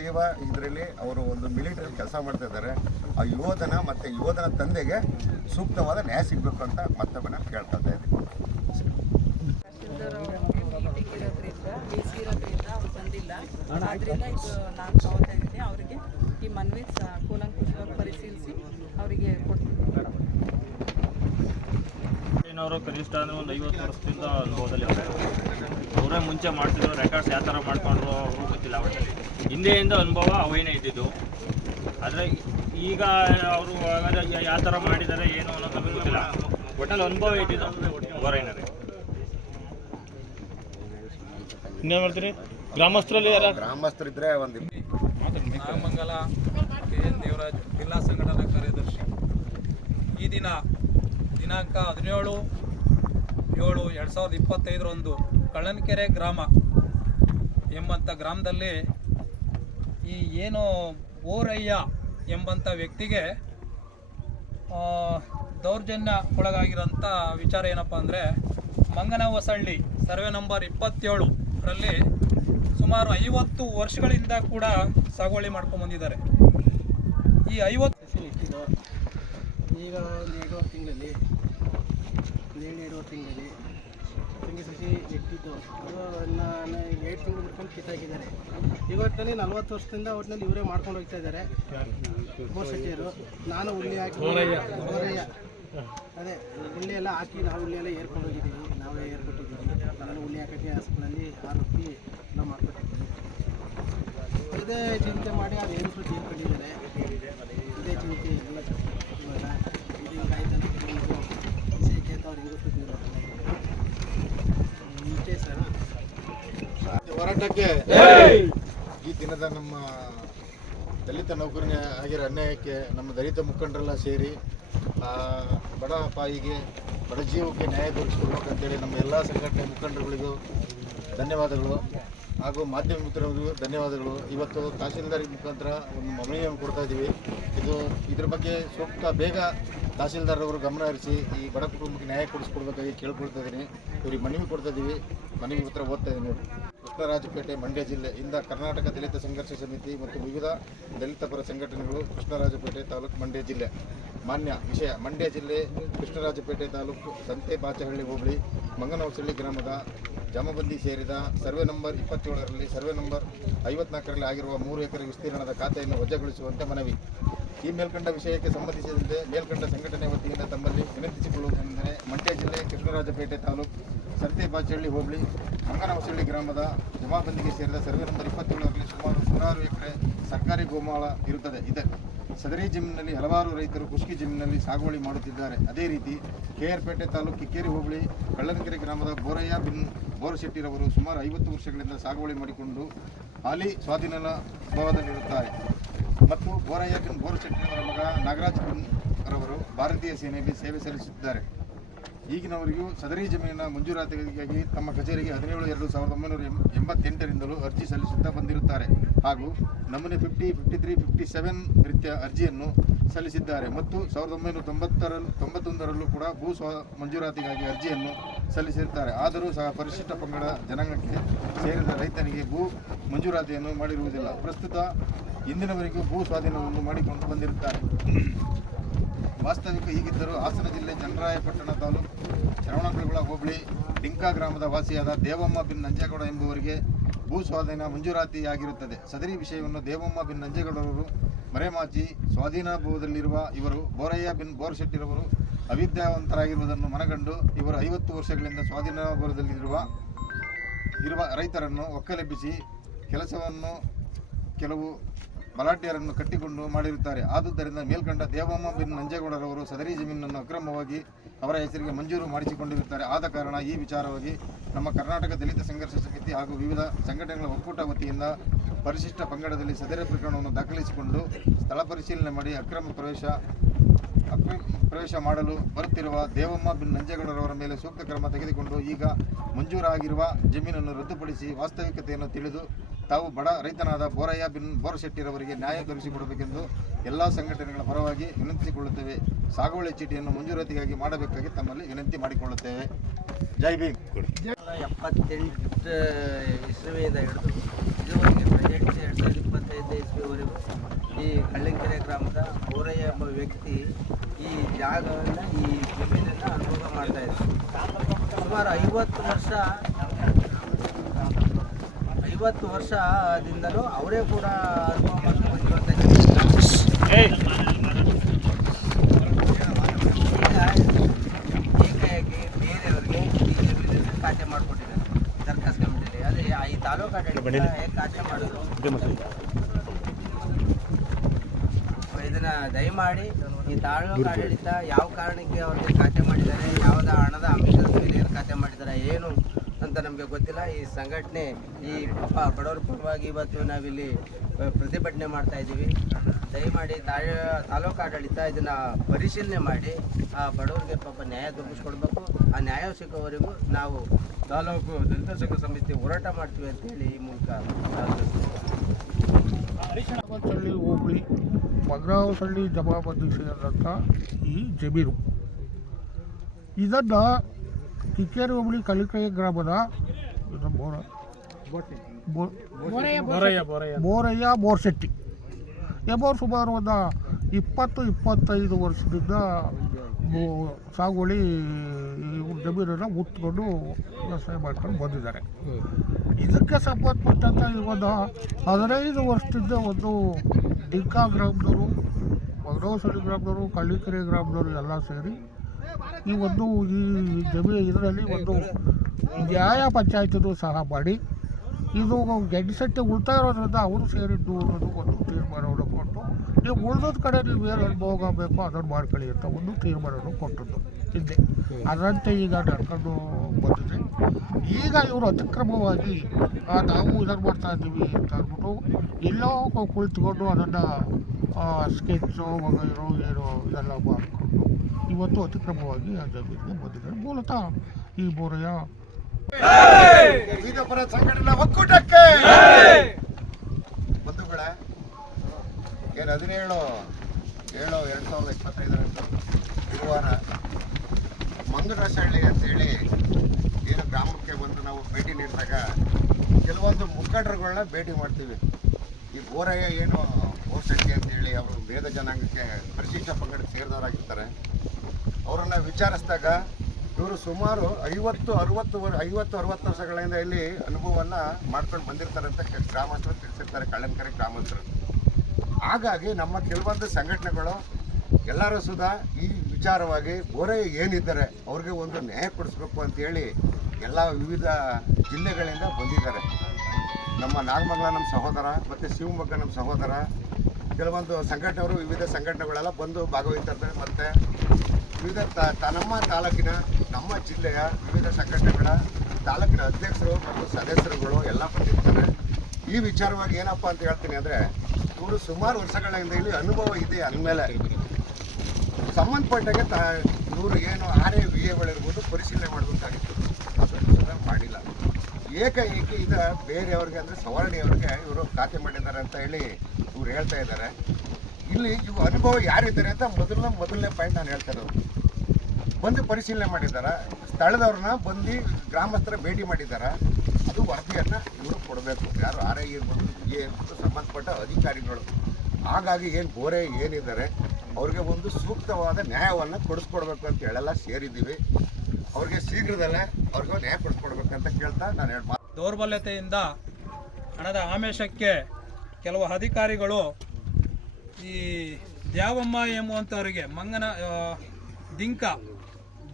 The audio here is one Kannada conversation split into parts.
ಸೇವಾ ಇದರಲ್ಲಿ ಅವರು ಒಂದು ಮಿಲಿಟರಿ ಕೆಲಸ ಮಾಡ್ತಾ ಇದ್ದಾರೆ. ಆ ಯೋಧನ ಮತ್ತು ಯೋಧನ ತಂದೆಗೆ ಸೂಕ್ತವಾದ ನ್ಯಾಯ ಸಿಗಬೇಕು ಅಂತ ಮತ್ತೊಮ್ಮೆ ನಾನು ಕೇಳ್ತಾ ಇದ್ದೀನಿ. ಅವ್ರು ಬಂದಿಲ್ಲ, ಆದ್ದರಿಂದ ಇದು ನಾನು ತಗೋತಾ ಇದ್ದೀನಿ. ಅವರಿಗೆ ಈ ಮನವಿ ಕೂಲಂಕುಷವಾಗಿ ಪರಿಶೀಲಿಸಿ ಅವರಿಗೆ ಕೊಡ್ತೀನಿ. ಅವರು ಕನಿಷ್ಠ ಅಂದರೆ ಒಂದು 50 ವರ್ಷದಿಂದ ಅನುಭವದಲ್ಲಿ ಅವರೇ ಮುಂಚೆ ಮಾಡ್ತಿದ್ರು. ರೆಕಾರ್ಡ್ಸ್ ಯಾವ ಥರ ಮಾಡ್ಕೊಂಡ್ರು ಅವರು ಗೊತ್ತಿಲ್ಲ. ಒಟ್ಟಲ್ಲಿ ಹಿಂದೆಯಿಂದ ಅನುಭವ ಅವೇನೇ ಇದ್ದಿದ್ದು. ಆದರೆ ಈಗ ಅವರು ಯಾವ ಥರ ಮಾಡಿದ್ದಾರೆ ಏನು ಅನ್ನೋದು ನಮಗೆ ಗೊತ್ತಿಲ್ಲ. ಒಟ್ಟಲ್ಲಿ ಅನುಭವ ಇದ್ದಿದ್ದು ಅವರೇನಾರೆ. ಇನ್ನೇನು ಮಾಡ್ತೀರಿ? ಗ್ರಾಮಸ್ಥರಲ್ಲಿ ಗ್ರಾಮಸ್ಥರಿದ್ದರೆ ಒಂದು ನಾಗಮಂಗಲ KN ದೇವರಾಜ್ ಜಿಲ್ಲಾ ಸಂಘಟನಾ ಕಾರ್ಯದರ್ಶಿ. ಈ ದಿನಾಂಕ 17/7/2025 ಕಳ್ಳನಕೆರೆ ಗ್ರಾಮ ಎಂಬಂಥ ಗ್ರಾಮದಲ್ಲಿ ಈ ಏನು ಬೋರಯ್ಯ ಎಂಬಂಥ ವ್ಯಕ್ತಿಗೆ ದೌರ್ಜನ್ಯ ಒಳಗಾಗಿರೋಂಥ ವಿಚಾರ ಏನಪ್ಪ ಅಂದರೆ, ಮಂಗನಹೊಸಳ್ಳಿ ಸರ್ವೆ ನಂಬರ್ 27ರಲ್ಲಿ ಸುಮಾರು 50 ವರ್ಷಗಳಿಂದ ಕೂಡ ಸಾಗುವಳಿ ಮಾಡ್ಕೊಂಡ್ಬಂದಿದ್ದಾರೆ. ಈ 50 ಈಗ ಒಂದು 2 ತಿಂಗಳಲ್ಲಿ ತೆಂಗಿ ಸಸಿ ಇಟ್ಟಿದ್ದು ಅದನ್ನು 2 ತಿಂಗಳು ಬಿಟ್ಕೊಂಡು ಕಿತ್ತಾಕಿದ್ದಾರೆ. ಈಗ ಒಟ್ಟಿನಲ್ಲಿ 40 ವರ್ಷದಿಂದ ಒಟ್ಟಿನಲ್ಲಿ ಇವರೇ ಮಾಡ್ಕೊಂಡು ಹೋಗ್ತಾ ಇದ್ದಾರೆ. ಬೋರ್ ಶೆಟ್ಟಿಯರು. ನಾನು ಹುಳ್ಳಿ ಹಾಕಿ ಬೋರಯ್ಯ ಅದೇ ಹುಳ್ಳಿ ಎಲ್ಲ ಹಾಕಿ ನಾವು ಹುಳ್ಳಿ ಎಲ್ಲ ಏರ್ಕೊಂಡು ಹೋಗಿದ್ದೀವಿ. ನಾವೇ ಏರ್ಕೊಟ್ಟಿದ್ದೀವಿ. ನಾನು ಹುಳ್ಳಿ ಹಾಕೋಕ್ಕೆ ಹಾಸ್ಪಿಟಲಲ್ಲಿ ಆರೋಪಿ ಎಲ್ಲ ಮಾಡ್ಕೊಟ್ಟಿದ್ದೀವಿ. ಇದೇ ಚಿಂತೆ ಮಾಡಿ ಅದು ಹೆಂಗಸರು ತೀರ್ಕೊಂಡಿದ್ದಾರೆ. ಇದೇ ಚಿಂತೆ ಇವಾಗ ಇದು ಹಿಂಗಾಯ್ತು ಅಂತ ವಿಷಯಕ್ಕೆ ಅಂತ ಅವ್ರು ಹೆಂಗಸರು ತೀರ್ತಾರೆ. ಇಷ್ಟೇ ಸರ್ ಹೋರಾಟಕ್ಕೆ ಈ ದಿನದ ನಮ್ಮ ದಲಿತ ನೌಕರನೇ ಆಗಿರೋ ಅನ್ಯಾಯಕ್ಕೆ ನಮ್ಮ ದಲಿತ ಮುಖಂಡರೆಲ್ಲ ಸೇರಿ ಬಡ ಪಾಯಿಗೆ ಬಡ ಜೀವಕ್ಕೆ ನ್ಯಾಯ ದೊರಕಿಸ್ಕೊಡ್ಬೇಕಂತೇಳಿ ನಮ್ಮ ಎಲ್ಲ ಸಂಘಟನೆ ಮುಖಂಡರುಗಳಿಗೂ ಧನ್ಯವಾದಗಳು ಹಾಗೂ ಮಾಧ್ಯಮ ಮಿತ್ರರಿಗೂ ಧನ್ಯವಾದಗಳು. ಇವತ್ತು ತಹಸೀಲ್ದಾರ್ ಮುಖಾಂತರ ಒಂದು ಮನವಿಯನ್ನು ಕೊಡ್ತಾ ಇದ್ದೀವಿ. ಇದ್ರ ಬಗ್ಗೆ ಸೂಕ್ತ ಬೇಗ ತಹಸೀಲ್ದಾರ್ ಅವರು ಗಮನ ಹರಿಸಿ ಈ ಬಡ ಕುಟುಂಬಕ್ಕೆ ನ್ಯಾಯ ಕೊಡಿಸ್ಕೊಡ್ಬೇಕಾಗಿ ಕೇಳ್ಕೊಳ್ತಾ ಇದ್ದೀನಿ. ಇವ್ರಿಗೆ ಮನವಿ ಕೊಡ್ತಾ ಇದ್ದೀವಿ. ಮನವಿ ಉತ್ತರ ಓದ್ತಾ ಇದ್ದೀನಿ ನೋಡಿ. ಕೃಷ್ಣರಾಜಪೇಟೆ ಮಂಡ್ಯ ಜಿಲ್ಲೆಯಿಂದ ಕರ್ನಾಟಕ ದಲಿತ ಸಂಘರ್ಷ ಸಮಿತಿ ಮತ್ತು ವಿವಿಧ ದಲಿತ ಪರ ಸಂಘಟನೆಗಳು ಕೃಷ್ಣರಾಜಪೇಟೆ ತಾಲೂಕು ಮಂಡ್ಯ ಜಿಲ್ಲೆ. ಮಾನ್ಯ ವಿಷಯ: ಮಂಡ್ಯ ಜಿಲ್ಲೆ ಕೃಷ್ಣರಾಜಪೇಟೆ ತಾಲೂಕು ಸಂತೆಬಾಚಹಳ್ಳಿ ಹೋಬಳಿ ಮಂಗನಹೊಸಳ್ಳಿ ಗ್ರಾಮದ ಜಮಾಬಂದಿ ಸೇರಿದ ಸರ್ವೆ ನಂಬರ್ 27ರಲ್ಲಿ ಸರ್ವೆ ನಂಬರ್ 54ರಲ್ಲಿ ಆಗಿರುವ 3 ಎಕರೆ ವಿಸ್ತೀರ್ಣದ ಖಾತೆಯನ್ನು ವಜಾಗೊಳಿಸುವಂತೆ ಮನವಿ. ಈ ಮೇಲ್ಕಂಡ ವಿಷಯಕ್ಕೆ ಸಂಬಂಧಿಸಿದಂತೆ ಮೇಲ್ಕಂಡ ಸಂಘಟನೆ ವತಿಯಿಂದ ತಮ್ಮಲ್ಲಿ ವಿನಂತಿಸಿಕೊಳ್ಳುವುದೆಂದರೆ, ಮಂಡ್ಯ ಜಿಲ್ಲೆ ಕೃಷ್ಣರಾಜಪೇಟೆ ತಾಲೂಕು ಸಂತೆಬಾಚಹಳ್ಳಿ ಹೋಬಳಿ ಮಂಗನಹೊಸಳ್ಳಿ ಗ್ರಾಮದ ಜಮಾಬಂದಿಗೆ ಸೇರಿದ ಸರ್ವೆ ನಂಬರ್ 27ರಲ್ಲಿ ಸುಮಾರು 106 ಎಕರೆ ಸರ್ಕಾರಿ ಗೋಮಾಳ ಇರುತ್ತದೆ. ಸದರಿ ಜಮೀನಿನಲ್ಲಿ ಹಲವಾರು ರೈತರು ಖುಷ್ಕಿ ಜಮೀನಿನಲ್ಲಿ ಸಾಗುವಳಿ ಮಾಡುತ್ತಿದ್ದಾರೆ. ಅದೇ ರೀತಿ KR ಪೇಟೆ ತಾಲೂಕು ಕಿಕ್ಕೇರಿ ಹೋಬಳಿ ಕಳ್ಳನಕೆರೆ ಗ್ರಾಮದ ಬೋರಯ್ಯ ಬಿನ್ ಬೋರಶೆಟ್ಟಿರವರು ಸುಮಾರು 50 ವರ್ಷಗಳಿಂದ ಸಾಗುವಳಿ ಮಾಡಿಕೊಂಡು ಹಾಲಿ ಸ್ವಾಧೀನಭಾವದಲ್ಲಿರುತ್ತಾರೆ. ಮತ್ತು ಬೋರಯ್ಯ ಬಿನ್ ಬೋರಶೆಟ್ಟಿರವರ ಮಗ ನಾಗರಾಜ್ ಬಿನ್ ರವರು ಭಾರತೀಯ ಸೇನೆಯಲ್ಲಿ ಸೇವೆ ಸಲ್ಲಿಸುತ್ತಿದ್ದಾರೆ. ಈಗಿನವರಿಗೂ ಸದರಿ ಜಮೀನಿನ ಮಂಜೂರಾತಿಗಾಗಿ ತಮ್ಮ ಕಚೇರಿಗೆ 17/2/1988ರಿಂದಲೂ ಅರ್ಜಿ ಸಲ್ಲಿಸುತ್ತಾ ಬಂದಿರುತ್ತಾರೆ. ಹಾಗೂ ನಮೂನೆ 50, 53, 57 ರೀತಿಯ ಅರ್ಜಿಯನ್ನು ಸಲ್ಲಿಸಿದ್ದಾರೆ. ಮತ್ತು 1991ರಲ್ಲೂ ಕೂಡ ಭೂ ಮಂಜೂರಾತಿಗಾಗಿ ಅರ್ಜಿಯನ್ನು ಸಲ್ಲಿಸಿರುತ್ತಾರೆ. ಆದರೂ ಸಹ ಪರಿಶಿಷ್ಟ ಪಂಗಡ ಜನಾಂಗಕ್ಕೆ ಸೇರಿದ ರೈತನಿಗೆ ಭೂ ಮಂಜೂರಾತಿಯನ್ನು ಮಾಡಿರುವುದಿಲ್ಲ. ಪ್ರಸ್ತುತ ಇಂದಿನವರೆಗೂ ಭೂ ಸ್ವಾಧೀನವನ್ನು ಮಾಡಿಕೊಂಡು ಬಂದಿರುತ್ತಾರೆ. ವಾಸ್ತವಿಕ ಹೀಗಿದ್ದರೂ ಹಾಸನ ಜಿಲ್ಲೆ ಚನ್ನರಾಯಪಟ್ಟಣ ತಾಲೂಕು ಶ್ರವಣಬೆಳಗೊಳ ಹೋಬಳಿ ಡಿಂಕಾ ಗ್ರಾಮದ ವಾಸಿಯಾದ ದೇವಮ್ಮ ಬಿನ್ ನಂಜೇಗೌಡ ಎಂಬುವರಿಗೆ ಭೂ ಸ್ವಾಧೀನ ಮಂಜೂರಾತಿಯಾಗಿರುತ್ತದೆ. ಸದರಿ ವಿಷಯವನ್ನು ದೇವಮ್ಮ ಬಿನ್ ನಂಜೇಗೌಡರವರು ಮರೆಮಾಚಿ ಸ್ವಾಧೀನಾಭಾವದಲ್ಲಿರುವ ಇವರು ಬೋರಯ್ಯ ಬಿನ್ ಬೋರಶೆಟ್ಟಿರವರು ಅವಿದ್ಯಾವಂತರಾಗಿರುವುದನ್ನು ಮನಗಂಡು ಇವರು 50 ವರ್ಷಗಳಿಂದ ಸ್ವಾಧೀನಾಭಾವದಲ್ಲಿರುವ ರೈತರನ್ನು ಒಕ್ಕಲೆಬ್ಬಿಸಿ ಕೆಲಸವನ್ನು ಕೆಲವು ಬಲಾಢ್ಯರನ್ನು ಕಟ್ಟಿಕೊಂಡು ಮಾಡಿರುತ್ತಾರೆ. ಆದುದರಿಂದ ಮೇಲ್ಕಂಡ ದೇವಮ್ಮ ಬಿನ್ ನಂಜೇಗೌಡರವರು ಸದರಿ ಜಮೀನನ್ನು ಅಕ್ರಮವಾಗಿ ಅವರ ಹೆಸರಿಗೆ ಮಂಜೂರು ಮಾಡಿಸಿಕೊಂಡಿರುತ್ತಾರೆ. ಆದ ಕಾರಣ ಈ ವಿಚಾರವಾಗಿ ನಮ್ಮ ಕರ್ನಾಟಕ ದಲಿತ ಸಂಘರ್ಷ ಸಮಿತಿ ಹಾಗೂ ವಿವಿಧ ಸಂಘಟನೆಗಳ ಒಕ್ಕೂಟ ವತಿಯಿಂದ ಪರಿಶಿಷ್ಟ ಪಂಗಡದಲ್ಲಿ ಸದರಿ ಪ್ರಕರಣವನ್ನು ದಾಖಲಿಸಿಕೊಂಡು ಸ್ಥಳ ಪರಿಶೀಲನೆ ಮಾಡಿ ಅಕ್ರಮ ಪ್ರವೇಶ ಮಾಡಲು ಬರುತ್ತಿರುವ ದೇವಮ್ಮ ಬಿನ್ ನಂಜೇಗೌಡರವರ ಮೇಲೆ ಸೂಕ್ತ ಕ್ರಮ ತೆಗೆದುಕೊಂಡು ಈಗ ಮಂಜೂರಾಗಿರುವ ಜಮೀನನ್ನು ರದ್ದುಪಡಿಸಿ ವಾಸ್ತವಿಕತೆಯನ್ನು ತಿಳಿದು ತಾವು ಬಡ ರೈತನಾದ ಬೋರಯ್ಯ ಬಿನ್ ಬೋರಶೆಟ್ಟಿರವರಿಗೆ ನ್ಯಾಯ ದೊರಕಿಸಿಕೊಡಬೇಕೆಂದು ಎಲ್ಲ ಸಂಘಟನೆಗಳ ಪರವಾಗಿ ವಿನಂತಿಸಿಕೊಳ್ಳುತ್ತೇವೆ. ಸಾಗುವಳಿ ಚೀಟಿಯನ್ನು ಮಂಜೂರಾತಿಗಾಗಿ ಮಾಡಬೇಕಾಗಿ ತಮ್ಮಲ್ಲಿ ವಿನಂತಿ ಮಾಡಿಕೊಳ್ಳುತ್ತೇವೆ. ಜೈ ಭೀಮ್. 78 ಇಸವಿಯಿಂದ ಹಿಡಿದು ಇದುವರೆಗೆ 2025 ಇಸ್ವಿವರೆಗೂ ಈ ಕಳ್ಳಂಕೆರೆ ಗ್ರಾಮದ ಬೋರಯ್ಯ ಎಂಬ ವ್ಯಕ್ತಿ ಈ ಜಾಗವನ್ನು ಈ ಜಮೀನನ್ನು ಅನುಭವ ಮಾಡ್ತಾ ಇದ್ದಾರೆ. ಸುಮಾರು 50 ವರ್ಷದಿಂದಲೂ ಅವರೇ ಕೂಡ ಅನುಭವ ಮಾಡ್ಕೊಂಡು ಬಂದಿರುವಂಥ ಏಕಾಏಕಿ ಬೇರೆಯವರಿಗೆ ಈ ಜಮೀನನ್ನು ಖಾತೆ ಮಾಡಿಕೊಟ್ಟಿದ್ದಾರೆ ದರ್ಖಾಸ್ ಕಮಿಟಿಯಲ್ಲಿ. ಅದೇ ಈ ತಾಲೂಕು ಆಡಳಿತ ಹೇಗೆ ಖಾತೆ ಮಾಡೋದು ಇದನ್ನು ದಯಮಾಡಿ ಈ ತಾಲೂಕು ಆಡಳಿತ ಯಾವ ಕಾರಣಕ್ಕೆ ಅವ್ರಿಗೆ ಖಾತೆ ಮಾಡಿದ್ದಾರೆ, ಯಾವುದೇ ಹಣದ ಅಂಶದ ಮೇಲೆ ಏನು ಖಾತೆ ಮಾಡಿದ್ದಾರೆ ಏನು ಅಂತ ನಮಗೆ ಗೊತ್ತಿಲ್ಲ. ಈ ಸಂಘಟನೆ ಈ ಬಡವರ ಪರವಾಗಿ ಇವತ್ತು ನಾವಿಲ್ಲಿ ಪ್ರತಿಭಟನೆ ಮಾಡ್ತಾ ಇದ್ದೀವಿ. ದಯಮಾಡಿ ತಾಲೂಕು ಆಡಳಿತ ಇದನ್ನು ಪರಿಶೀಲನೆ ಮಾಡಿ ಆ ಬಡವರಿಗೆ ನ್ಯಾಯ ದೊರಕಿಸ್ಕೊಡ್ಬೇಕು. ಆ ನ್ಯಾಯ ಸಿಗೋವರೆಗೂ ನಾವು ತಾಲೂಕು ದಲಿತ ಸಂಘ ಸಮಿತಿ ಹೋರಾಟ ಮಾಡ್ತೀವಿ ಅಂತೇಳಿ ಈ ಮೂಲಕ ಹಳ್ಳಿ ಹೋಬಳಿ ಮಗ್ರಾವಸಳ್ಳಿ ಜಮಾಬಂದಿ ಸೇರಿದಂಥ ಈ ಜಮೀನು ಇದನ್ನು ಕಿಕ್ಕೇರಿ ಹೋಬಳಿ ಕಲಿಕೆರೆ ಗ್ರಾಮದ ಬೋರಯ್ಯ ಬೋರ್ಶೆಟ್ಟಿ ಎಂಬವರು ಸುಮಾರು ಒಂದು 20-25 ವರ್ಷದಿಂದ ಸಾಗುವಳಿ ಜಮೀನನ್ನು ಉತ್ಕೊಂಡು ವ್ಯವಸಾಯ ಮಾಡ್ಕೊಂಡು ಬಂದಿದ್ದಾರೆ. ಇದಕ್ಕೆ ಸಂಬಂಧಪಟ್ಟಂಥ ಒಂದು 15 ವರ್ಷದಿಂದ ಒಂದು ಡಿಂಕಾ ಗ್ರಾಮದವರು, ಮಗ್ರಾವಸಳ್ಳಿ ಗ್ರಾಮದವರು, ಕಳ್ಳಿಕೆರೆ ಗ್ರಾಮದವರು ಎಲ್ಲ ಸೇರಿ ಈ ಜಮೀನು ಇದರಲ್ಲಿ ಒಂದು ನ್ಯಾಯ ಪಂಚಾಯತದು ಸಹ ಮಾಡಿ ಇದು ಗೆಡ್ಸೆಟ್ಟೆ ಉಳ್ತಾ ಇರೋದ್ರಿಂದ ಅವರು ಸೇರಿದ್ದು ಅನ್ನೋದು ಒಂದು ತೀರ್ಮಾನವನ್ನು ಕೊಟ್ಟು ನೀವು ಉಳಿದೋದ ಕಡೆ ನೀವು ಏನು ಅನುಭವ ಆಗಬೇಕು ಅದನ್ನು ಮಾಡ್ಕೊಳ್ಳಿ ಅಂತ ಒಂದು ತೀರ್ಮಾನವನ್ನು ಕೊಟ್ಟದ್ದು ಹಿಂದೆ. ಅದರಂತೆ ಈಗ ನಡ್ಕೊಂಡು ಬಂದಿದೆ. ಈಗ ಇವರು ಅತಿಕ್ರಮವಾಗಿ ನಾವು ಇದನ್ನು ಮಾಡ್ತಾ ಇದ್ದೀವಿ ಅಂತ ಅಂದ್ಬಿಟ್ಟು ಎಲ್ಲೋ ಕುಳಿತುಕೊಂಡು ಅದನ್ನು ಸ್ಕೆಚ್ಚು ವಗೈರು ಏನು ಇದೆಲ್ಲ ಮಾಡಿಕೊಂಡು ಇವತ್ತು ಅತಿಕ್ರಮವಾಗಿ ಆ ಜಮೀನಿಗೆ ಬಂದಿದ್ದಾರೆ. ಮೂಲತಃ ಈ ಬೋರಯ್ಯ ವಿವಿಧ ಪರ ಸಂಘಟನೆ ಒಕ್ಕೂಟಕ್ಕೆ ಬಂಧುಗಳೇ, ಏನು 17/7/2025 ಗುರುವಾರ ಮಂಗನಹಳ್ಳಿ ಅಂತೇಳಿ ಏನು ಗ್ರಾಮಕ್ಕೆ ಬಂದು ನಾವು ಭೇಟಿ ನೀಡಿದಾಗ ಕೆಲವೊಂದು ಮುಖಂಡರುಗಳನ್ನ ಭೇಟಿ ಮಾಡ್ತೀವಿ. ಈ ಬೋರಯ್ಯ ಏನು ಬೋರ್ಶೆಟ್ಟಿ ಅಂತೇಳಿ ಅವರು ವೇದ ಜನಾಂಗಕ್ಕೆ ಪರಿಶಿಷ್ಟ ಪಂಗಡಕ್ಕೆ ಸೇರಿದವರಾಗಿರ್ತಾರೆ. ಅವರನ್ನು ವಿಚಾರಿಸಿದಾಗ ಇವರು ಸುಮಾರು 50-60 ವರ್ಷಗಳಿಂದ ಇಲ್ಲಿ ಅನುಭವವನ್ನು ಮಾಡ್ಕೊಂಡು ಬಂದಿರ್ತಾರೆ ಅಂತ ಗ್ರಾಮಸ್ಥರು ತಿಳಿಸಿರ್ತಾರೆ, ಕಳ್ಳಂಕೆರೆ ಗ್ರಾಮಸ್ಥರು. ಹಾಗಾಗಿ ನಮ್ಮ ಕೆಲವೊಂದು ಸಂಘಟನೆಗಳು ಎಲ್ಲರೂ ಸುಧಾ ಈ ವಿಚಾರವಾಗಿ ಬೋರಯ್ಯ ಏನಿದ್ದಾರೆ ಅವ್ರಿಗೆ ಒಂದು ನ್ಯಾಯ ಕೊಡಿಸ್ಬೇಕು ಅಂತೇಳಿ ಎಲ್ಲ ವಿವಿಧ ಜಿಲ್ಲೆಗಳಿಂದ ಬಂದಿದ್ದಾರೆ. ನಮ್ಮ ನಾಗಮಂಗಲ ನಮ್ಮ ಸಹೋದರ ಮತ್ತು ಶಿವಮೊಗ್ಗ ನಮ್ಮ ಸಹೋದರ, ಕೆಲವೊಂದು ಸಂಘಟನೆಯವರು ವಿವಿಧ ಸಂಘಟನೆಗಳೆಲ್ಲ ಬಂದು ಭಾಗವಹಿಸಿರ್ತಾರೆ. ಮತ್ತು ವಿವಿಧ ನಮ್ಮ ತಾಲೂಕಿನ ನಮ್ಮ ಜಿಲ್ಲೆಯ ವಿವಿಧ ಸಂಘಟನೆಗಳ ತಾಲೂಕಿನ ಅಧ್ಯಕ್ಷರು ಮತ್ತು ಸದಸ್ಯರುಗಳು ಎಲ್ಲ ಬಂದಿರ್ತಾರೆ. ಈ ವಿಚಾರವಾಗಿ ಏನಪ್ಪ ಅಂತ ಹೇಳ್ತೀನಿ ಅಂದರೆ, ಇವರು ಸುಮಾರು ವರ್ಷಗಳಿಂದ ಇಲ್ಲಿ ಅನುಭವ ಇದೆ ಅಂದಮೇಲೆ ಸಂಬಂಧಪಟ್ಟಾಗೆ ಇವರು ಏನು RA-VAಗಳಿರ್ಬೋದು ಪರಿಶೀಲನೆ ಮಾಡಬೇಕಾಗಿತ್ತು, ಅದನ್ನು ಮಾಡಿಲ್ಲ. ಏಕಾಏಕಿ ಇದು ಬೇರೆಯವ್ರಿಗೆ ಅಂದರೆ ಸವರ್ಣಿಯವ್ರಿಗೆ ಇವರು ಖಾತೆ ಮಾಡಿದ್ದಾರೆ ಅಂತ ಹೇಳಿ ಇವ್ರು ಹೇಳ್ತಾ ಇದ್ದಾರೆ. ಇಲ್ಲಿ ಇವು ಅನುಭವ ಯಾರಿದ್ದಾರೆ ಅಂತ ಮೊದಲನೇ ಪಾಯಿಂಟ್ ನಾನು ಹೇಳ್ತಾ ಇರೋದು. ಬಂದು ಪರಿಶೀಲನೆ ಮಾಡಿದ್ದಾರೆ, ಸ್ಥಳದವ್ರನ್ನ ಬಂದು ಗ್ರಾಮಸ್ಥರ ಭೇಟಿ ಮಾಡಿದ್ದಾರೆ. ಅದು ವರದಿಯನ್ನು ಇವರು ಕೊಡಬೇಕು, ಯಾರು RA ಇರ್ಬೋದು, VA ಇರ್ಬೋದು, ಸಂಬಂಧಪಟ್ಟ ಅಧಿಕಾರಿಗಳು. ಹಾಗಾಗಿ ಏನು ಬೋರಯ್ಯ ಏನಿದ್ದಾರೆ ಅವ್ರಿಗೆ ಒಂದು ಸೂಕ್ತವಾದ ನ್ಯಾಯವನ್ನು ಕೊಡಿಸ್ಕೊಡ್ಬೇಕು ಅಂತ ಹೇಳೆಲ್ಲ ಸೇರಿದ್ದೀವಿ. ಅವ್ರಿಗೆ ಶೀಘ್ರದಲ್ಲೇ ಅವ್ರಿಗೆ ನ್ಯಾಯ ಕೊಡಿಸ್ಕೊಡ್ಬೇಕಂತ ಕೇಳ್ತಾ ನಾನು ದೌರ್ಬಲ್ಯತೆಯಿಂದ ಹಣದ ಆಮಿಷಕ್ಕೆ ಕೆಲವು ಅಧಿಕಾರಿಗಳು ಈ ದ್ಯಾವಮ್ಮ ಎಂಬುವಂಥವರಿಗೆ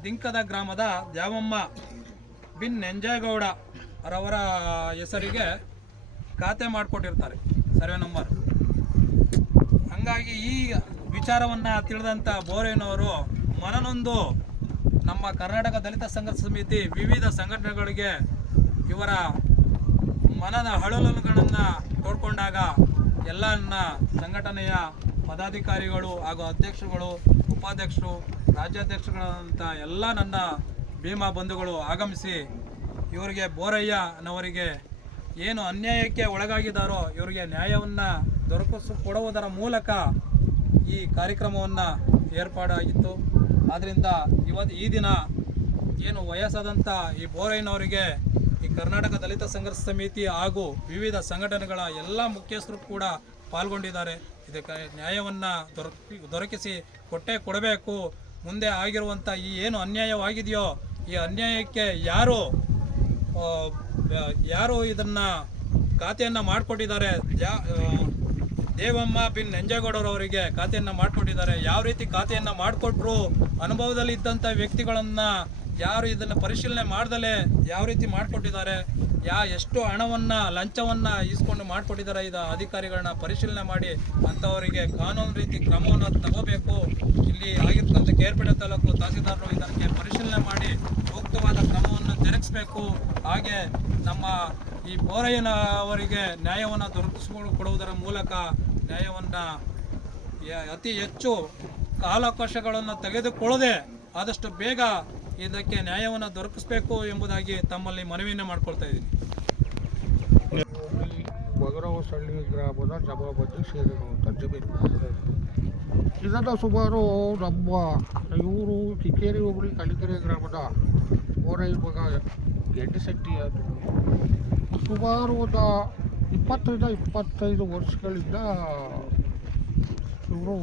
ದಿಂಕದ ಗ್ರಾಮದ ದ್ಯಾವಮ್ಮ ಬಿನ್ ನಂಜೇಗೌಡ ಅವರ ಹೆಸರಿಗೆ ಖಾತೆ ಮಾಡಿಕೊಟ್ಟಿರ್ತಾರೆ, ಸರ್ವೆ ನಂಬರ್. ಹಂಗಾಗಿ ಈ ವಿಚಾರವನ್ನು ತಿಳಿದಂಥ ಬೋರಯ್ಯನವರು ಮನನೊಂದು ನಮ್ಮ ಕರ್ನಾಟಕ ದಲಿತ ಸಂಘರ್ಷ ಸಮಿತಿ ವಿವಿಧ ಸಂಘಟನೆಗಳಿಗೆ ಇವರ ಮನದ ಹಳಲುಗಳನ್ನು ತೋಡ್ಕೊಂಡಾಗ ಎಲ್ಲ ನನ್ನ ಸಂಘಟನೆಯ ಪದಾಧಿಕಾರಿಗಳು ಹಾಗೂ ಅಧ್ಯಕ್ಷರುಗಳು, ಉಪಾಧ್ಯಕ್ಷರು, ರಾಜ್ಯಾಧ್ಯಕ್ಷರುಗಳಂಥ ಎಲ್ಲ ನನ್ನ ಭೀಮಾ ಬಂಧುಗಳು ಆಗಮಿಸಿ ಇವರಿಗೆ ಬೋರಯ್ಯನವರಿಗೆ ಏನು ಅನ್ಯಾಯಕ್ಕೆ ಒಳಗಾಗಿದ್ದಾರೋ ಇವರಿಗೆ ನ್ಯಾಯವನ್ನು ದೊರಕಿಸಿಕೊಡುವುದರ ಮೂಲಕ ಈ ಕಾರ್ಯಕ್ರಮವನ್ನು ಏರ್ಪಾಡಾಗಿತ್ತು. ಆದ್ದರಿಂದ ಈ ದಿನ ಏನು ವಯಸ್ಸಾದಂಥ ಈ ಬೋರಯ್ಯನವರಿಗೆ ಈ ಕರ್ನಾಟಕ ದಲಿತ ಸಂಘರ್ಷ ಸಮಿತಿ ಹಾಗೂ ವಿವಿಧ ಸಂಘಟನೆಗಳ ಎಲ್ಲ ಮುಖ್ಯಸ್ಥರು ಕೂಡ ಪಾಲ್ಗೊಂಡಿದ್ದಾರೆ. ಇದಕ್ಕೆ ನ್ಯಾಯವನ್ನು ದೊರಕಿಸಿ ಕೊಟ್ಟೇ ಕೊಡಬೇಕು. ಮುಂದೆ ಆಗಿರುವಂಥ ಈ ಏನು ಅನ್ಯಾಯವಾಗಿದೆಯೋ ಈ ಅನ್ಯಾಯಕ್ಕೆ ಯಾರು ಇದನ್ನು ಖಾತೆಯನ್ನು ಮಾಡಿಕೊಟ್ಟಿದ್ದಾರೆ, ದೇವಮ್ಮ ಬಿನ್ ನಂಜೇಗೌಡರವರಿಗೆ ಖಾತೆಯನ್ನು ಮಾಡಿಕೊಟ್ಟಿದ್ದಾರೆ. ಯಾವ ರೀತಿ ಖಾತೆಯನ್ನು ಮಾಡಿಕೊಟ್ರು, ಅನುಭವದಲ್ಲಿ ಇದ್ದಂಥ ವ್ಯಕ್ತಿಗಳನ್ನು ಯಾರು ಇದನ್ನು ಪರಿಶೀಲನೆ ಮಾಡ್ದಲೇ ಯಾವ ರೀತಿ ಮಾಡಿಕೊಟ್ಟಿದ್ದಾರೆ, ಎಷ್ಟು ಹಣವನ್ನು ಲಂಚವನ್ನು ಈಸ್ಕೊಂಡು ಮಾಡಿಕೊಟ್ಟಿದ್ದಾರೆ, ಇದು ಅಧಿಕಾರಿಗಳನ್ನ ಪರಿಶೀಲನೆ ಮಾಡಿ ಅಂಥವರಿಗೆ ಕಾನೂನು ರೀತಿ ಕ್ರಮವನ್ನು ತಗೋಬೇಕು. ಇಲ್ಲಿ ಆಗಿರ್ತಕ್ಕಂಥ ಕೇರ್ಪೇಟೆ ತಾಲೂಕು ತಹಸೀಲ್ದಾರರು ಇದಕ್ಕೆ ಪರಿಶೀಲನೆ ಮಾಡಿ ಸೂಕ್ತವಾದ ಕ್ರಮವನ್ನು ಜರುಗಿಸಬೇಕು. ಹಾಗೆ ನಮ್ಮ ಈ ಬೋರಯ್ಯನವರಿಗೆ ನ್ಯಾಯವನ್ನು ದೊರಕಿಸಿಕೊಡುವುದರ ಮೂಲಕ ನ್ಯಾಯವನ್ನು ಅತಿ ಹೆಚ್ಚು ಕಾಲಾವಕಾಶಗಳನ್ನು ತೆಗೆದುಕೊಳ್ಳದೆ ಆದಷ್ಟು ಬೇಗ ಇದಕ್ಕೆ ನ್ಯಾಯವನ್ನು ದೊರಕಿಸಬೇಕು ಎಂಬುದಾಗಿ ತಮ್ಮಲ್ಲಿ ಮನವಿಯನ್ನು ಮಾಡ್ಕೊಳ್ತಾ ಇದ್ದೀನಿ. ಬಗರವಸಳ್ಳಿ ಗ್ರಾಮದ ಜಮಾಬಂದಿ ಸೇರಿರುವಂಥ ಜಮೀನು. ಇದನ್ನು ಸುಮಾರು ನಮ್ಮ ಇವರು ಕಿಕ್ಕೇರಿ ಹೋಬಳಿ ಕಲಿಕೆರೆ ಗ್ರಾಮದ ಬೋರಯ್ಯ ಮಗ ಗೆಡ್ಡಿಶೆಟ್ಟಿ ಅದು ಸುಮಾರು ಒಂದು 20-25 ವರ್ಷಗಳಿಂದ ಇವರು